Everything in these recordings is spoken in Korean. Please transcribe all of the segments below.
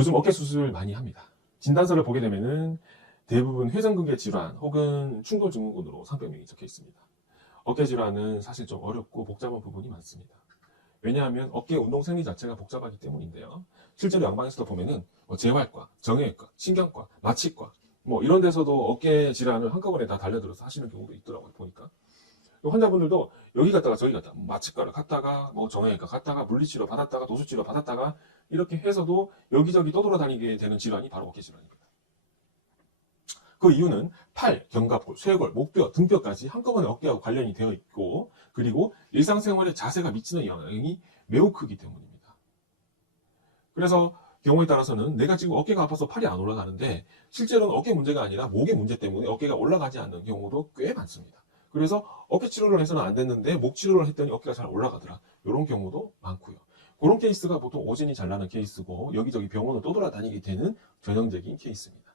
요즘 어깨 수술 많이 합니다. 진단서를 보게 되면은 대부분 회전근개 질환 혹은 충돌 증후군으로 상병명이 적혀 있습니다. 어깨 질환은 사실 좀 어렵고 복잡한 부분이 많습니다. 왜냐하면 어깨 운동 생리 자체가 복잡하기 때문인데요. 실제로 양방에서도 보면은 재활과, 정형외과, 신경과, 마취과 이런 데서도 어깨 질환을 한꺼번에 다 달려들어서 하시는 경우도 있더라고요. 보니까 환자분들도 여기 갔다가 저기 갔다가 마취과를 갔다가 정형외과 갔다가 물리치료 받았다가 도수치료 받았다가 이렇게 해서도 여기저기 떠돌아다니게 되는 질환이 바로 어깨 질환입니다. 그 이유는 팔, 견갑골, 쇄골, 목뼈, 등뼈까지 한꺼번에 어깨하고 관련이 되어 있고, 그리고 일상생활에 자세가 미치는 영향이 매우 크기 때문입니다. 그래서 경우에 따라서는 내가 지금 어깨가 아파서 팔이 안 올라가는데 실제로는 어깨 문제가 아니라 목의 문제 때문에 어깨가 올라가지 않는 경우도 꽤 많습니다. 그래서 어깨 치료를 해서는 안 됐는데 목 치료를 했더니 어깨가 잘 올라가더라. 이런 경우도 많고요. 그런 케이스가 보통 오진이 잘 나는 케이스고 여기저기 병원을 떠돌아다니게 되는 전형적인 케이스입니다.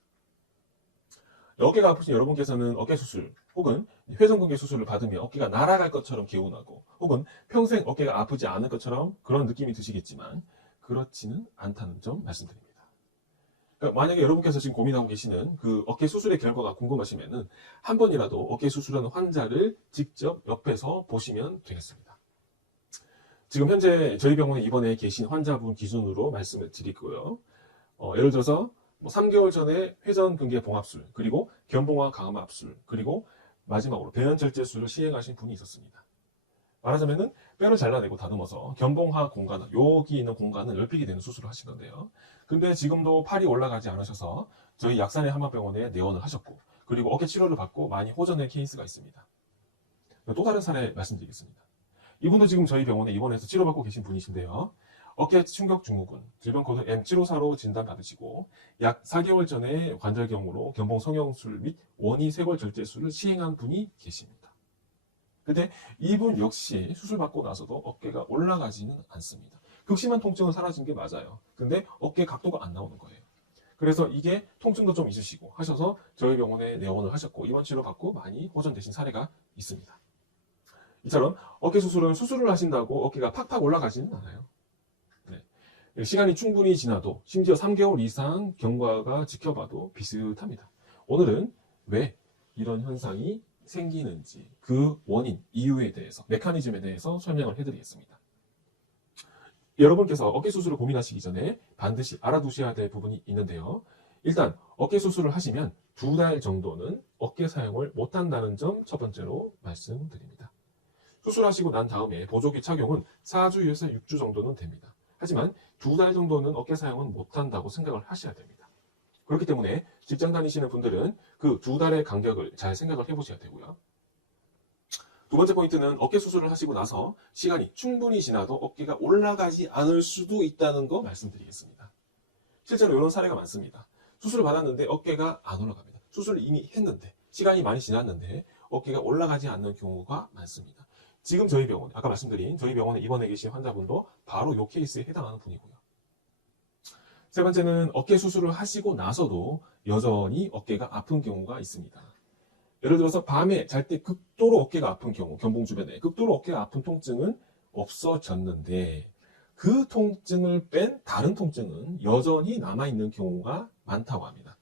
어깨가 아프신 여러분께서는 어깨 수술 혹은 회전근개 수술을 받으면 어깨가 날아갈 것처럼 개운하고 혹은 평생 어깨가 아프지 않을 것처럼 그런 느낌이 드시겠지만 그렇지는 않다는 점 말씀드립니다. 그러니까 만약에 여러분께서 지금 고민하고 계시는 그 어깨 수술의 결과가 궁금하시면은 한 번이라도 어깨 수술하는 환자를 직접 옆에서 보시면 되겠습니다. 지금 현재 저희 병원에 입원해 계신 환자분 기준으로 말씀을 드리고요. 예를 들어서 3개월 전에 회전근개 봉합술, 그리고 견봉화 강압술, 그리고 마지막으로 배현절제술을 시행하신 분이 있었습니다. 말하자면은 뼈를 잘라내고 다듬어서 견봉화 공간, 여기 있는 공간을 넓히게 되는 수술을 하신 건데요. 근데 지금도 팔이 올라가지 않으셔서 저희 약산의 한방병원에 내원을 하셨고, 그리고 어깨 치료를 받고 많이 호전된 케이스가 있습니다. 또 다른 사례 말씀드리겠습니다. 이분도 지금 저희 병원에 입원해서 치료받고 계신 분이신데요. 어깨 충격 증후군, 질병 코드 M754로 진단받으시고 약 4개월 전에 관절경으로 견봉 성형술 및 원위 쇄골 절제술을 시행한 분이 계십니다. 근데 이분 역시 수술받고 나서도 어깨가 올라가지는 않습니다. 극심한 통증은 사라진 게 맞아요. 근데 어깨 각도가 안 나오는 거예요. 그래서 이게 통증도 좀 있으시고 하셔서 저희 병원에 내원을 하셨고 입원 치료 받고 많이 호전되신 사례가 있습니다. 이처럼 어깨 수술은 수술을 하신다고 어깨가 팍팍 올라가지는 않아요. 네. 시간이 충분히 지나도 심지어 3개월 이상 경과가 지켜봐도 비슷합니다. 오늘은 왜 이런 현상이 생기는지 그 원인, 이유에 대해서, 메커니즘에 대해서 설명을 해드리겠습니다. 여러분께서 어깨 수술을 고민하시기 전에 반드시 알아두셔야 될 부분이 있는데요. 일단 어깨 수술을 하시면 2달 정도는 어깨 사용을 못한다는 점 첫 번째로 말씀드립니다. 수술하시고 난 다음에 보조기 착용은 4주에서 6주 정도는 됩니다. 하지만 2달 정도는 어깨 사용은 못한다고 생각을 하셔야 됩니다. 그렇기 때문에 직장 다니시는 분들은 그 2달의 간격을 잘 생각을 해보셔야 되고요. 두 번째 포인트는 어깨 수술을 하시고 나서 시간이 충분히 지나도 어깨가 올라가지 않을 수도 있다는 거 말씀드리겠습니다. 실제로 이런 사례가 많습니다. 수술을 받았는데 어깨가 안 올라갑니다. 수술을 이미 했는데 시간이 많이 지났는데 어깨가 올라가지 않는 경우가 많습니다. 지금 저희 병원, 아까 말씀드린 저희 병원에 입원해 계신 환자분도 바로 이 케이스에 해당하는 분이고요. 세 번째는 어깨 수술을 하시고 나서도 여전히 어깨가 아픈 경우가 있습니다. 예를 들어서 밤에 잘 때 극도로 어깨가 아픈 경우, 견봉 주변에 극도로 어깨가 아픈 통증은 없어졌는데 그 통증을 뺀 다른 통증은 여전히 남아있는 경우가 많다고 합니다.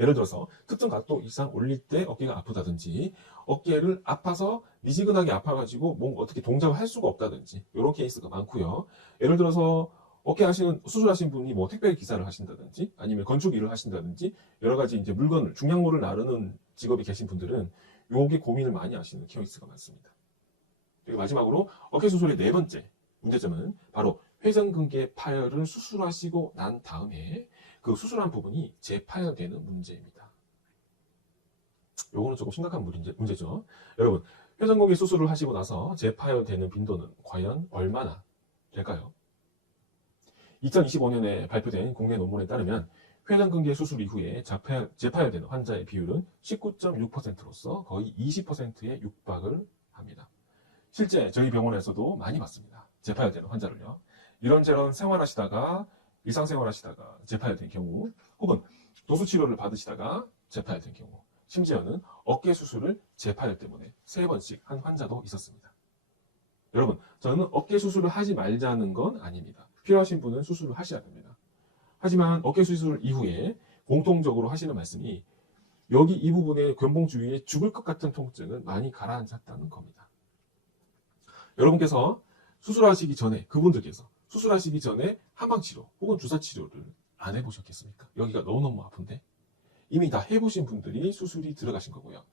예를 들어서 특정 각도 이상 올릴 때 어깨가 아프다든지 어깨를 아파서 미지근하게 아파가지고 뭔가 어떻게 동작을 할 수가 없다든지 이런 케이스가 많고요. 예를 들어서 어깨 수술하신 분이 택배 기사를 하신다든지 아니면 건축 일을 하신다든지 여러 가지 이제 물건을 중량물을 나르는 직업이 계신 분들은 요게 고민을 많이 하시는 케이스가 많습니다. 그리고 마지막으로 어깨 수술의 네 번째 문제점은 바로 회전근개 파열을 수술하시고 난 다음에 그 수술한 부분이 재파열되는 문제입니다. 요거는 조금 심각한 문제죠. 여러분, 회전근개 수술을 하시고 나서 재파열되는 빈도는 과연 얼마나 될까요? 2025년에 발표된 국내 논문에 따르면 회전근개 수술 이후에 재파열되는 환자의 비율은 19.6%로서 거의 20%에 육박을 합니다. 실제 저희 병원에서도 많이 봤습니다. 재파열되는 환자를요. 이런저런 생활하시다가 일상생활하시다가 재파열된 경우 혹은 도수치료를 받으시다가 재파열된 경우 심지어는 어깨 수술을 재파열 때문에 3번씩 한 환자도 있었습니다. 여러분, 저는 어깨 수술을 하지 말자는 건 아닙니다. 필요하신 분은 수술을 하셔야 됩니다. 하지만 어깨 수술 이후에 공통적으로 하시는 말씀이 여기 이 부분의 견봉 주위에 죽을 것 같은 통증은 많이 가라앉았다는 겁니다. 여러분께서 수술하시기 전에, 그분들께서 수술하시기 전에 한방치료 혹은 주사치료를 안 해보셨겠습니까? 여기가 너무너무 아픈데 이미 다 해보신 분들이 수술이 들어가신 거고요.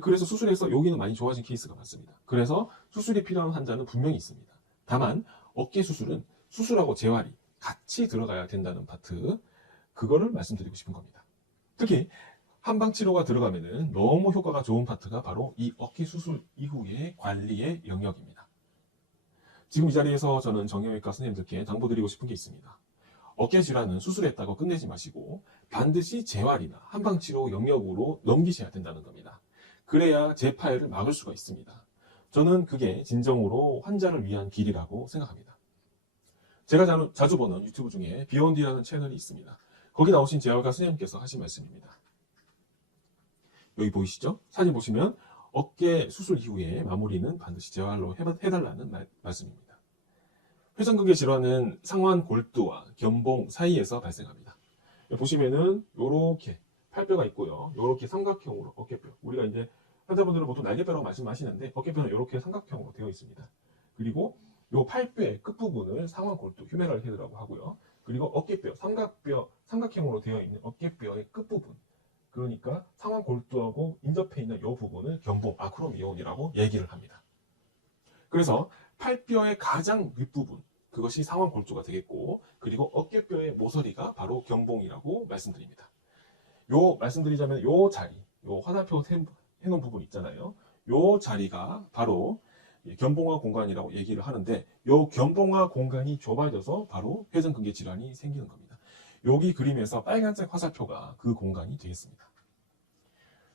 그래서 수술해서 여기는 많이 좋아진 케이스가 많습니다. 그래서 수술이 필요한 환자는 분명히 있습니다. 다만 어깨 수술은 수술하고 재활이 같이 들어가야 된다는 파트, 그거를 말씀드리고 싶은 겁니다. 특히 한방치료가 들어가면은 너무 효과가 좋은 파트가 바로 이 어깨 수술 이후의 관리의 영역입니다. 지금 이 자리에서 저는 정형외과 선생님들께 당부드리고 싶은 게 있습니다. 어깨 질환은 수술했다고 끝내지 마시고 반드시 재활이나 한방치료 영역으로 넘기셔야 된다는 겁니다. 그래야 재파열을 막을 수가 있습니다. 저는 그게 진정으로 환자를 위한 길이라고 생각합니다. 제가 자주 보는 유튜브 중에 비욘디라는 채널이 있습니다. 거기 나오신 재활과 선생님께서 하신 말씀입니다. 여기 보이시죠? 사진 보시면 어깨 수술 이후에 마무리는 반드시 재활로 해달라는 말씀입니다. 회전근개 질환은 상완 골두와 견봉 사이에서 발생합니다. 보시면은 요렇게 팔뼈가 있고요. 요렇게 삼각형으로 어깨뼈. 우리가 이제 환자분들은 보통 날개뼈라고 말씀하시는데 어깨뼈는 요렇게 삼각형으로 되어 있습니다. 그리고 요 팔뼈의 끝부분을 상완 골두, 휴메럴 헤드라고 하고요. 그리고 어깨뼈, 삼각형으로 되어 있는 어깨뼈의 끝부분. 그러니까 상완 골두하고 인접해 있는 요 부분을 견봉, 아크로미온이라고 얘기를 합니다. 그래서 팔뼈의 가장 윗부분, 그것이 상완 골두가 되겠고, 그리고 어깨뼈의 모서리가 바로 견봉이라고 말씀드립니다. 말씀드리자면 요 자리, 요 화살표 해놓은 부분 있잖아요. 요 자리가 바로 견봉화 공간이라고 얘기를 하는데, 요 견봉화 공간이 좁아져서 바로 회전근개 질환이 생기는 겁니다. 여기 그림에서 빨간색 화살표가 그 공간이 되겠습니다.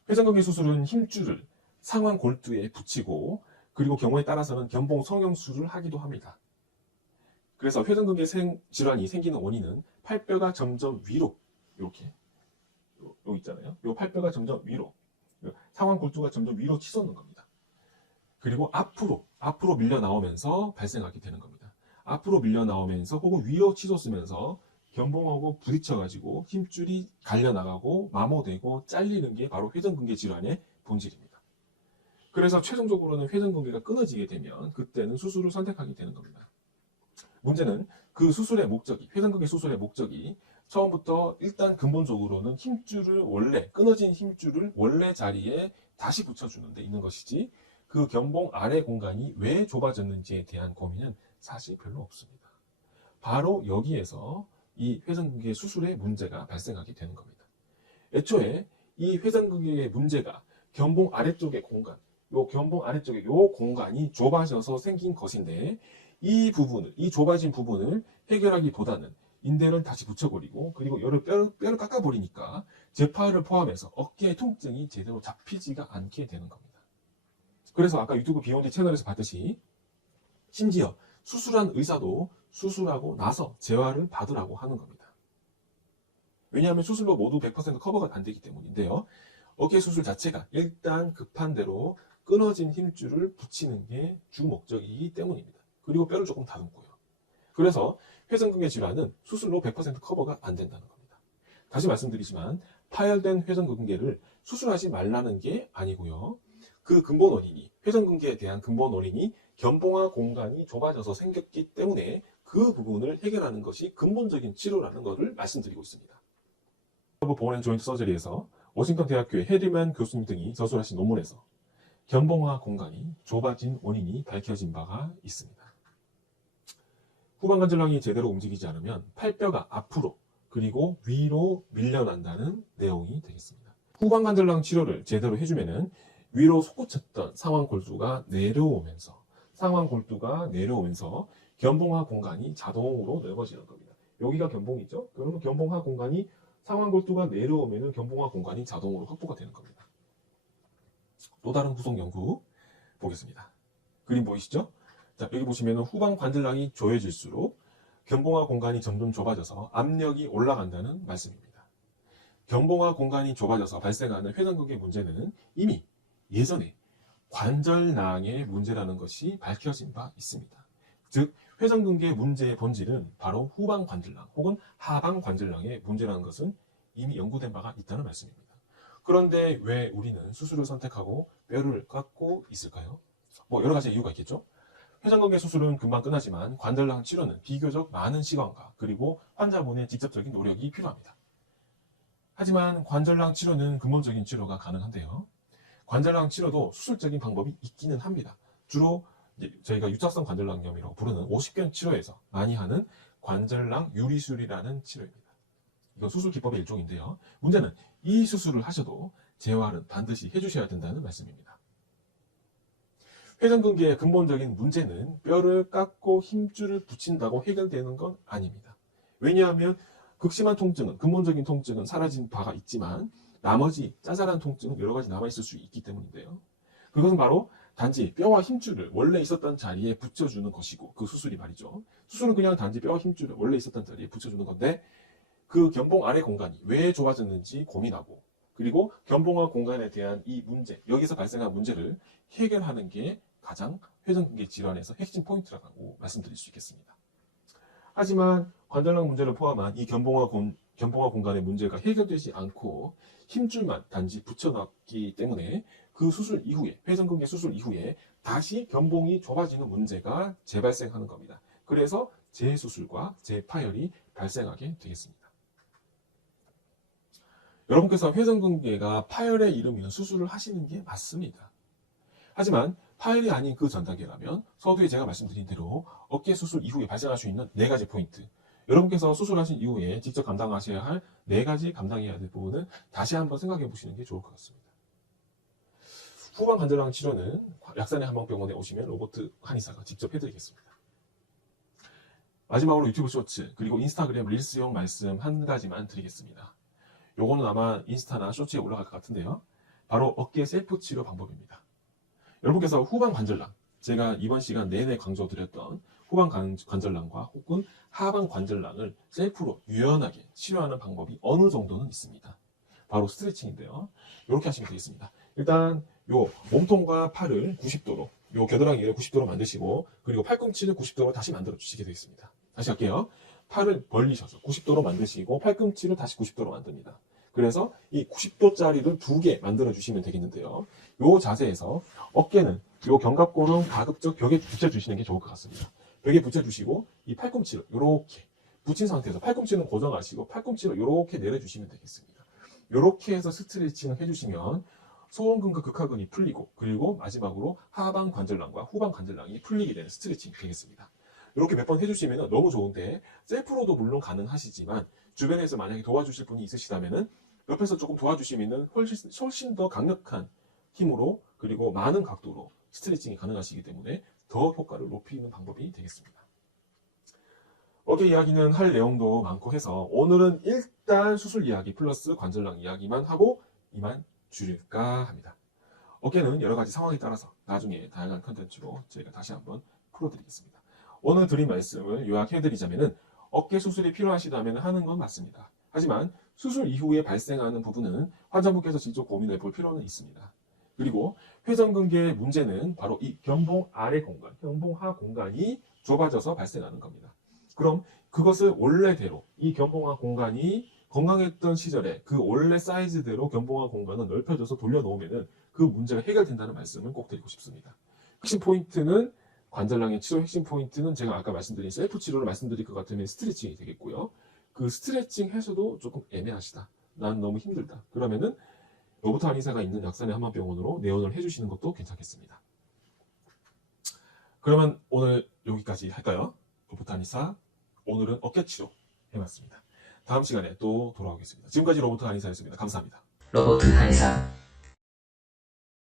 회전근개 수술은 힘줄을 상완 골두에 붙이고, 그리고 경우에 따라서는 견봉 성형술을 하기도 합니다. 그래서 회전근개 질환이 생기는 원인은 팔뼈가 점점 위로, 이렇게 요 있잖아요. 요 팔뼈가 점점 위로, 상완 골두가 점점 위로 치솟는 겁니다. 그리고 앞으로 밀려 나오면서 발생하게 되는 겁니다. 앞으로 밀려 나오면서 혹은 위로 치솟으면서 견봉하고 부딪혀가지고 힘줄이 갈려나가고 마모되고 잘리는 게 바로 회전근개 질환의 본질입니다. 그래서 최종적으로는 회전근개가 끊어지게 되면 그때는 수술을 선택하게 되는 겁니다. 문제는 그 수술의 목적이, 회전근개 수술의 목적이 처음부터 일단 근본적으로는 끊어진 힘줄을 원래 자리에 다시 붙여주는 데 있는 것이지, 그 견봉 아래 공간이 왜 좁아졌는지에 대한 고민은 사실 별로 없습니다. 바로 여기에서 이 회전근개 수술의 문제가 발생하게 되는 겁니다. 애초에 이 회전근개의 문제가 견봉 아래쪽의 공간, 요 견봉 아래쪽의 요 공간이 좁아져서 생긴 것인데, 이 좁아진 부분을 해결하기보다는 인대를 다시 붙여버리고, 그리고 여러 뼈를 깎아버리니까 재파열을 포함해서 어깨의 통증이 제대로 잡히지가 않게 되는 겁니다. 그래서 아까 유튜브 비욘디 채널에서 봤듯이 심지어 수술한 의사도 수술하고 나서 재활을 받으라고 하는 겁니다. 왜냐하면 수술로 모두 100% 커버가 안 되기 때문인데요. 어깨 수술 자체가 일단 급한 대로 끊어진 힘줄을 붙이는 게 주 목적이기 때문입니다. 그리고 뼈를 조금 다듬고요. 그래서 회전근개 질환은 수술로 100% 커버가 안 된다는 겁니다. 다시 말씀드리지만 파열된 회전근개를 수술하지 말라는 게 아니고요. 그 근본 원인이, 회전근개에 대한 근본 원인이 견봉화 공간이 좁아져서 생겼기 때문에 그 부분을 해결하는 것이 근본적인 치료라는 것을 말씀드리고 있습니다. 보건 앤 조인트 서저리에서 워싱턴 대학교의 해리만 교수님 등이 저술하신 논문에서 견봉화 공간이 좁아진 원인이 밝혀진 바가 있습니다. 후방관절랑이 제대로 움직이지 않으면 팔뼈가 앞으로 그리고 위로 밀려난다는 내용이 되겠습니다. 후방관절랑 치료를 제대로 해주면은 위로 솟구쳤던 상완골두가 내려오면서 견봉화 공간이 자동으로 넓어지는 겁니다. 여기가 견봉이죠. 그러면 견봉화 공간이 상완골두가 내려오면은 견봉화 공간이 자동으로 확보가 되는 겁니다. 또 다른 후속 연구 보겠습니다. 그림 보이시죠? 자, 여기 보시면 후방 관절랑이 조여질수록 견봉화 공간이 점점 좁아져서 압력이 올라간다는 말씀입니다. 견봉화 공간이 좁아져서 발생하는 회전근개 문제는 이미 예전에 관절낭의 문제라는 것이 밝혀진 바 있습니다. 즉 회전근개 문제의 본질은 바로 후방 관절랑 혹은 하방 관절랑의 문제라는 것은 이미 연구된 바가 있다는 말씀입니다. 그런데 왜 우리는 수술을 선택하고 뼈를 깎고 있을까요? 뭐 여러 가지 이유가 있겠죠. 회전근개 수술은 금방 끝나지만 관절랑 치료는 비교적 많은 시간과 그리고 환자분의 직접적인 노력이 필요합니다. 하지만 관절랑 치료는 근본적인 치료가 가능한데요. 관절랑 치료도 수술적인 방법이 있기는 합니다. 주로 저희가 유착성 관절랑염이라고 부르는 50견 치료에서 많이 하는 관절랑 유리술이라는 치료입니다. 이건 수술 기법의 일종인데요. 문제는 이 수술을 하셔도 재활은 반드시 해주셔야 된다는 말씀입니다. 회전근개의 근본적인 문제는 뼈를 깎고 힘줄을 붙인다고 해결되는 건 아닙니다. 왜냐하면 극심한 통증은, 근본적인 통증은 사라진 바가 있지만 나머지 짜잘한 통증은 여러 가지 남아있을 수 있기 때문인데요. 그것은 바로 단지 뼈와 힘줄을 원래 있었던 자리에 붙여주는 것이고, 그 수술이 말이죠. 수술은 그냥 단지 뼈와 힘줄을 원래 있었던 자리에 붙여주는 건데, 그 견봉 아래 공간이 왜 좁아졌는지 고민하고, 그리고 견봉화 공간에 대한 이 문제, 여기서 발생한 문제를 해결하는 게 가장 회전근개 질환에서 핵심 포인트라고 말씀드릴 수 있겠습니다. 하지만 관절랑 문제를 포함한 이 견봉화 공간의 문제가 해결되지 않고 힘줄만 단지 붙여놨기 때문에 그 수술 이후에, 회전근개 수술 이후에 다시 견봉이 좁아지는 문제가 재발생하는 겁니다. 그래서 재수술과 재파열이 발생하게 되겠습니다. 여러분께서 회전근개가 파열의 이름이면 수술을 하시는 게 맞습니다. 하지만 파열이 아닌 그 전 단계라면 서두에 제가 말씀드린 대로 어깨 수술 이후에 발생할 수 있는 4가지 포인트, 여러분께서 수술하신 이후에 직접 감당하셔야 할 4가지 감당해야 될 부분은 다시 한번 생각해 보시는 게 좋을 것 같습니다. 후방 관절랑 치료는 약산의 한방병원에 오시면 로버트 한의사가 직접 해드리겠습니다. 마지막으로 유튜브 쇼츠 그리고 인스타그램 릴스용 말씀 한 가지만 드리겠습니다. 요거는 아마 인스타나 쇼츠에 올라갈 것 같은데요. 바로 어깨 셀프 치료 방법입니다. 여러분께서 후방 관절랑, 제가 이번 시간 내내 강조드렸던 후방 관절랑과 혹은 하방 관절랑을 셀프로 유연하게 치료하는 방법이 어느 정도는 있습니다. 바로 스트레칭인데요. 이렇게 하시면 되겠습니다. 일단 요 몸통과 팔을 90도로, 요 겨드랑이를 90도로 만드시고, 그리고 팔꿈치를 90도로 다시 만들어 주시게 되겠습니다. 다시 할게요. 팔을 벌리셔서 90도로 만드시고 팔꿈치를 다시 90도로 만듭니다. 그래서 이 90도짜리를 2개 만들어 주시면 되겠는데요. 이 자세에서 어깨는 이 견갑골은 가급적 벽에 붙여주시는 게 좋을 것 같습니다. 벽에 붙여주시고 이 팔꿈치를 이렇게 붙인 상태에서 팔꿈치는 고정하시고 팔꿈치를 이렇게 내려주시면 되겠습니다. 이렇게 해서 스트레칭을 해주시면 소원근과 극하근이 풀리고, 그리고 마지막으로 하방 관절랑과 후방 관절랑이 풀리게 되는 스트레칭이 되겠습니다. 이렇게 몇 번 해주시면 너무 좋은데, 셀프로도 물론 가능하시지만 주변에서 만약에 도와주실 분이 있으시다면 옆에서 조금 도와주시면 훨씬 더 강력한 힘으로 그리고 많은 각도로 스트레칭이 가능하시기 때문에 더 효과를 높이는 방법이 되겠습니다. 어깨 이야기는 할 내용도 많고 해서 오늘은 일단 수술 이야기 플러스 관절랑 이야기만 하고 이만 줄일까 합니다. 어깨는 여러 가지 상황에 따라서 나중에 다양한 컨텐츠로 저희가 다시 한번 풀어드리겠습니다. 오늘 드린 말씀을 요약해드리자면 어깨 수술이 필요하시다면 하는 건 맞습니다. 하지만 수술 이후에 발생하는 부분은 환자분께서 직접 고민해 볼 필요는 있습니다. 그리고 회전근개의 문제는 바로 이 견봉 아래 공간, 견봉 하 공간이 좁아져서 발생하는 겁니다. 그럼 그것을 원래대로 이 견봉하 공간이 건강했던 시절에 그 원래 사이즈대로 견봉하 공간을 넓혀져서 돌려놓으면 그 문제가 해결된다는 말씀을 꼭 드리고 싶습니다. 핵심 포인트는 관절랑의 치료 핵심 포인트는 제가 아까 말씀드린 셀프 치료를 말씀드릴 것 같으면 스트레칭이 되겠고요. 그 스트레칭 해서도 조금 애매하시다. 난 너무 힘들다. 그러면은 로버트 한의사가 있는 약산의 한방병원으로 내원을 해주시는 것도 괜찮겠습니다. 그러면 오늘 여기까지 할까요? 로버트 한의사 오늘은 어깨 치료 해봤습니다. 다음 시간에 또 돌아오겠습니다. 지금까지 로버트 한의사였습니다. 감사합니다. 로버트 한의사